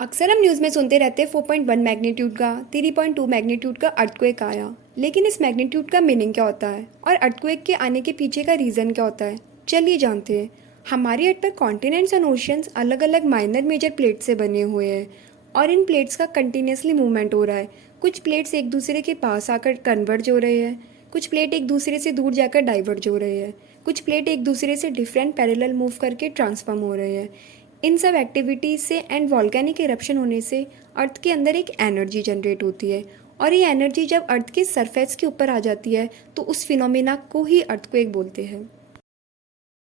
अक्सर हम न्यूज़ में सुनते रहते हैं 4.1 मैग्नीट्यूड का 3.2 मैग्नीट्यूड का अर्थक्वेक आया। लेकिन इस मैग्नीट्यूड का मीनिंग क्या होता है और अर्थक्वेक के आने के पीछे का रीज़न क्या होता है? चलिए जानते हैं। हमारी अर्थ पर कॉन्टिनेंट्स एंड ओशियंस अलग अलग माइनर मेजर प्लेट से बने हुए हैं और इन प्लेट्स का कंटिन्यूसली मूवमेंट हो रहा है। कुछ प्लेट्स एक दूसरे के पास आकर कन्वर्ज हो रहे हैं, कुछ प्लेट एक दूसरे से दूर जाकर डाइवर्ज हो रहे हैं, कुछ प्लेट एक दूसरे से डिफरेंट पैरेलल मूव करके ट्रांसफॉर्म हो रहे हैं। इन सब एक्टिविटीज़ से एंड वॉल्केनिक इरप्शन होने से अर्थ के अंदर एक एनर्जी जनरेट होती है और ये एनर्जी जब अर्थ के सरफेस के ऊपर आ जाती है तो उस फिनोमेना को ही अर्थक्वेक बोलते हैं।